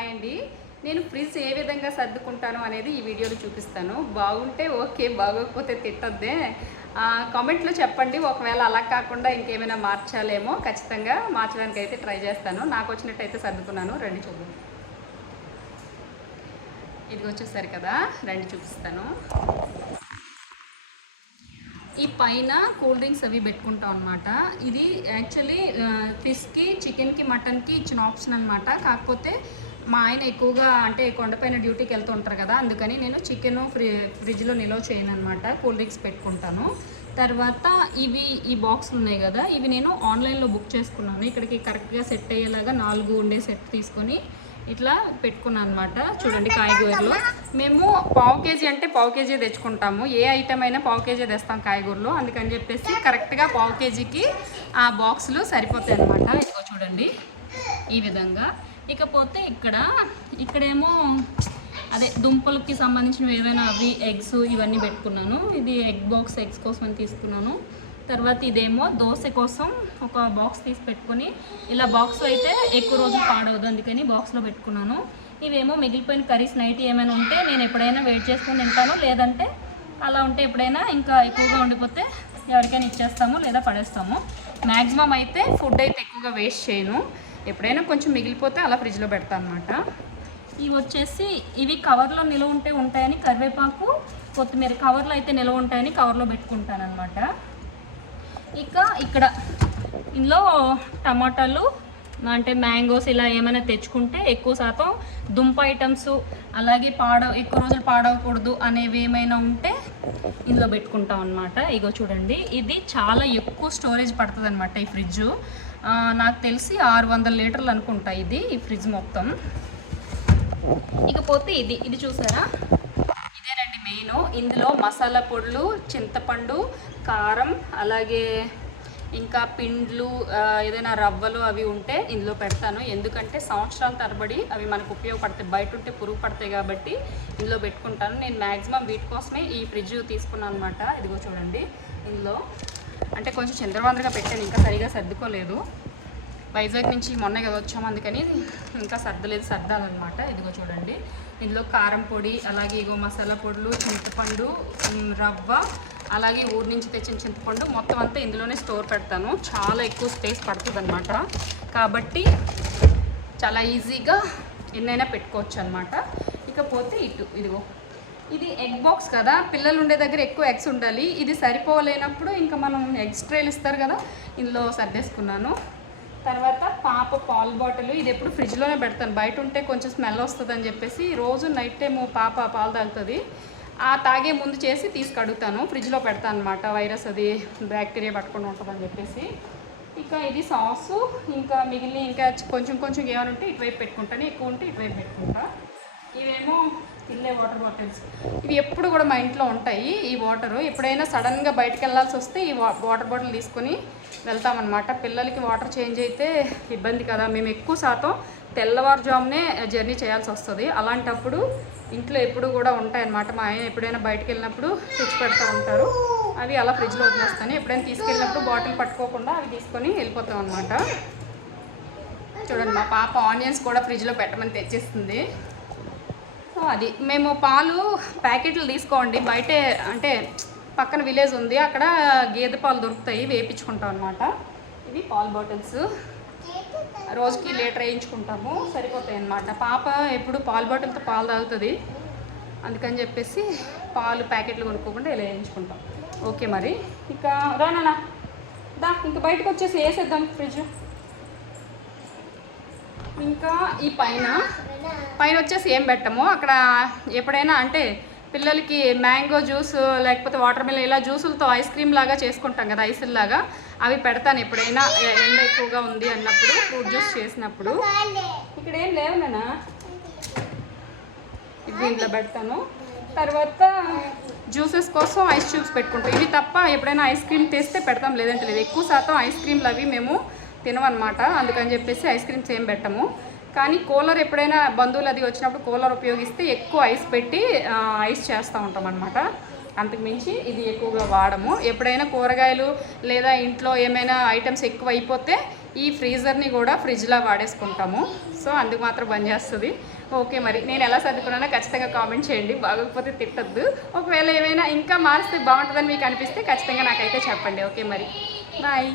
Hi అండి. నేను fridge ఏ విధంగా సర్దుకుంటాను అనేది ఈ వీడియోలో చూపిస్తాను. బాగుంటే ఓకే, బాగోకపోతే తిట్టొద్దే. కామెంట్లో చెప్పండి. ఒకవేళ అలా కాకుండా ఇంకేమైనా మార్చాలేమో ఖచ్చితంగా మార్చడానికి అయితే ట్రై చేస్తాను. నాకు వచ్చినట్టయితే సర్దుకున్నాను. రండి చూద్దాం. ఇది వచ్చేసరి కదా, రండి చూపిస్తాను. ఈ పైన కూల్ డ్రింక్స్ అవి పెట్టుకుంటాం అనమాట. ఇది యాక్చువల్లీ ఫిష్కి, చికెన్కి, మటన్కి ఇచ్చిన ఆప్షన్ అనమాట. కాకపోతే మా ఆయన ఎక్కువగా అంటే కొండపైన డ్యూటీకి వెళ్తూ ఉంటారు కదా, అందుకని నేను చికెన్ ఫ్రిడ్జ్లో నిల్వ చేయను అనమాట. కూల్ డ్రింక్స్ పెట్టుకుంటాను. తర్వాత ఈ బాక్స్లు ఉన్నాయి కదా, ఇవి నేను ఆన్లైన్లో బుక్ చేసుకున్నాను. ఇక్కడికి కరెక్ట్గా సెట్ అయ్యేలాగా 4 ఉండే సెట్ తీసుకొని ఇట్లా పెట్టుకున్నాను అనమాట. చూడండి, కాయగూరలు మేము పావు కేజీ అంటే పావు కేజీ తెచ్చుకుంటాము. ఏ ఐటమ్ అయినా పావు కేజీ తెస్తాం కాయగూరలు. అందుకని చెప్పేసి కరెక్ట్గా పావు కేజీకి ఆ బాక్సులు సరిపోతాయి అనమాట. ఇదిగో చూడండి ఈ విధంగా. ఇకపోతే ఇక్కడేమో అదే దుంపలకి సంబంధించినవి ఏవైనా అవి ఎగ్స్ ఇవన్నీ పెట్టుకున్నాను. ఇది ఎగ్ బాక్స్, ఎగ్స్ కోసం అని తీసుకున్నాను. తర్వాత ఇదేమో దోశ కోసం ఒక బాక్స్ తీసి పెట్టుకొని, ఇలా బాక్స్లో అయితే ఎక్కువ రోజులు పాడవద్దు అందుకని బాక్స్లో పెట్టుకున్నాను. ఇవేమో మిగిలిపోయిన కర్రీస్ నైట్ ఏమైనా ఉంటే నేను ఎప్పుడైనా వెయిట్ చేసుకొని తింటాను. లేదంటే అలా ఉంటే ఎప్పుడైనా ఇంకా ఎక్కువగా ఉండిపోతే ఎవరికైనా ఇచ్చేస్తాము లేదా పడేస్తాము. మ్యాక్సిమం అయితే ఫుడ్ అయితే ఎక్కువగా వేస్ట్ చేయను. ఎప్పుడైనా కొంచెం మిగిలిపోతే అలా ఫ్రిడ్జ్లో పెడతాను అనమాట. ఇవి వచ్చేసి ఇవి కవర్లో నిల్వ ఉంటాయని కరివేపాకు, కొత్తిమీర కవర్లో అయితే నిల్వ ఉంటాయని కవర్లో పెట్టుకుంటాను అనమాట. ఇక్కడ ఇందులో టమాటాలు అంటే మ్యాంగోస్ ఇలా ఏమైనా తెచ్చుకుంటే ఎక్కువ శాతం దుంప ఐటమ్స్, అలాగే ఎక్కువ రోజులు పాడవకూడదు అనేవి ఏమైనా ఉంటే ఇందులో పెట్టుకుంటాం అనమాట. ఇగో చూడండి, ఇది చాలా ఎక్కువ స్టోరేజ్ పడుతుంది అనమాట ఈ ఫ్రిడ్జ్. నాకు తెలిసి 600 లీటర్లు అనుకుంటా ఈ ఫ్రిడ్జ్ మొత్తం. ఇకపోతే ఇది చూసారా, ఇదేనండి మెయిన్. ఇందులో మసాలా పొడులు, చింతపండు, కారం, అలాగే ఇంకా పిండ్లు, ఏదైనా రవ్వలు అవి ఉంటే ఇందులో పెడతాను. ఎందుకంటే సంవత్సరాల తరబడి అవి మనకు ఉపయోగపడతాయి. బయట ఉంటే పురుగు పడతాయి కాబట్టి ఇందులో పెట్టుకుంటాను. నేను మ్యాక్సిమం వీటి కోసమే ఈ ఫ్రిడ్జ్ తీసుకున్నాను అనమాట. ఇదిగో చూడండి, ఇందులో అంటే కొంచెం చిందరవందరగా పెట్టాను, ఇంకా సరిగా సర్దుకోలేదు. వైజాగ్ నుంచి మొన్నే కదా వచ్చాము, అందుకని ఇంకా సర్దాలన్నమాట. ఇదిగో చూడండి, ఇందులో కారం పొడి, అలాగే ఇగో మసాలా పొడులు, చింతపండు, రవ్వ, అలాగే ఊరి నుంచి తెచ్చిన చింతపండు మొత్తం అంతా ఇందులోనే స్టోర్ పెడతాను. చాలా ఎక్కువ స్పేస్ పడుతుంది అనమాట. కాబట్టి చాలా ఈజీగా ఎన్నైనా పెట్టుకోవచ్చు అనమాట. ఇకపోతే ఇదిగో ఇది ఎగ్ బాక్స్ కదా, పిల్లలు ఉండే దగ్గర ఎక్కువ ఎగ్స్ ఉండాలి. ఇది సరిపోలేనప్పుడు ఇంకా మనం ఎగ్స్ ట్రేలు ఇస్తారు కదా, ఇందులో సర్దేసుకున్నాను. తర్వాత పాప పాలు బాటిల్, ఇది ఎప్పుడు ఫ్రిడ్జ్లోనే పెడతాను. బయట ఉంటే కొంచెం స్మెల్ వస్తుంది అని చెప్పేసి రోజు నైట్ టైము పాప పాలు తాగుతుంది. ఆ తాగే ముందు చేసి తీసి కడుగుతాను, ఫ్రిడ్జ్లో పెడతాను అనమాట. వైరస్ అది బ్యాక్టీరియా పట్టుకొని ఉంటుందని చెప్పేసి. ఇది సాసు, ఇంకా మిగిలిన ఇంకా కొంచెం ఏమైనా ఉంటే ఇటువైపు పెట్టుకుంటాను, ఎక్కువ ఉంటే ఇటువైపు పెట్టుకుంటా. ఇవేమో తిల్లే వాటర్ బాటిల్స్, ఇవి ఎప్పుడు కూడా మా ఇంట్లో ఉంటాయి. ఈ వాటరు ఎప్పుడైనా సడన్గా బయటకు వెళ్ళాల్సి వస్తే ఈ వాటర్ బాటిల్ తీసుకొని వెళ్తామన్నమాట. పిల్లలకి వాటర్ చేంజ్ అయితే ఇబ్బంది కదా. మేము ఎక్కువ శాతం తెల్లవారుజామునే జర్నీ చేయాల్సి వస్తుంది. అలాంటప్పుడు ఇంట్లో ఎప్పుడు కూడా ఉంటాయన్నమాట. మా ఆయన ఎప్పుడైనా బయటకు వెళ్ళినప్పుడు తెచ్చి పెడతా ఉంటారు. అవి అలా ఫ్రిడ్జ్లో వదిలేస్తాను. ఎప్పుడైనా తీసుకెళ్ళినప్పుడు బాటిల్ పట్టుకోకుండా అవి తీసుకొని వెళ్ళిపోతాం అనమాట. చూడండి, మా పాప ఆనియన్స్ కూడా ఫ్రిడ్జ్లో పెట్టమని తెచ్చేస్తుంది. అది మేము పాలు ప్యాకెట్లు తీసుకోండి, బయటే అంటే పక్కన విలేజ్ ఉంది, అక్కడ గేదె పాలు దొరుకుతాయి, వేయించుకుంటాం అనమాట. ఇవి పాలు బాటిల్స్, రోజుకి 1 లీటర్ వేయించుకుంటాము, సరిపోతాయి అన్నమాట. పాప ఎప్పుడు పాలు బాటిల్తో పాలు తాగుతుంది, అందుకని చెప్పేసి పాలు ప్యాకెట్లు కొనుక్కోకుండా ఇలా వేయించుకుంటాం. ఓకే, మరి ఇక రానా ఇంకా బయటకు వచ్చేసి వేసేద్దాం ఫ్రిడ్జ్. ఇంకా ఈ పైన వచ్చేసి ఏం పెట్టము. అక్కడ ఎప్పుడైనా అంటే పిల్లలకి మ్యాంగో జ్యూస్ లేకపోతే వాటర్ మిలన్ ఇలా జ్యూసులతో ఐస్ క్రీమ్ లాగా చేసుకుంటాం కదా, ఐసుల్లాగా అవి పెడతాను ఎప్పుడైనా ఎండ ఎక్కువగా ఉంది అన్నప్పుడు, ఫ్రూట్ జ్యూస్ చేసినప్పుడు. ఇక్కడ ఏం లేవు నాన్న, ఇవి ఇంట్లో పెడతాను. తర్వాత జ్యూసెస్ కోసం ఐస్ క్యూబ్స్ పెట్టుకుంటాం. ఇవి తప్ప ఎప్పుడైనా ఐస్ క్రీమ్ తెస్తే పెడతాం, లేదంటే లేదు. ఎక్కువ శాతం ఐస్ క్రీమ్లు అవి మేము తినమన్నమాట, అందుకని చెప్పేసి ఐస్ క్రీమ్స్ ఏం పెట్టము. కానీ కూలర్ ఎప్పుడైనా బంధువులు అది వచ్చినప్పుడు కూలర్ ఉపయోగిస్తే ఎక్కువ ఐస్ పెట్టి ఐస్ చేస్తూ ఉంటాం అనమాట. అంతకు మించి ఇది ఎక్కువగా వాడము. ఎప్పుడైనా కూరగాయలు లేదా ఇంట్లో ఏమైనా ఐటమ్స్ ఎక్కువ అయిపోతే ఈ ఫ్రీజర్ని కూడా ఫ్రిడ్జ్లో వాడేసుకుంటాము. సో అందుకు మాత్రం బంద్ చేస్తుంది. ఓకే, మరి నేను ఎలా సర్దుకున్నానో ఖచ్చితంగా కామెంట్ చేయండి. బాగోకపోతే తిట్టద్దు. ఒకవేళ ఏమైనా ఇంకా మారిస్తే బాగుంటుందని మీకు అనిపిస్తే ఖచ్చితంగా నాకైతే చెప్పండి. ఓకే, మరి బాయ్.